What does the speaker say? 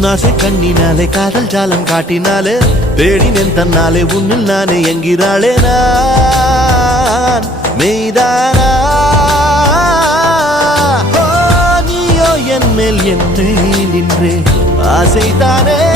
உன்னாசை கண்ணினாலே காதல் ஜாலம் காட்டினாலே தேடினேன் தன்னாலே உன்னில் நானே என்கிறாளே நான் மெய்தானா நீயோ என் மேல் என்னே நின்றே ஆசைதானே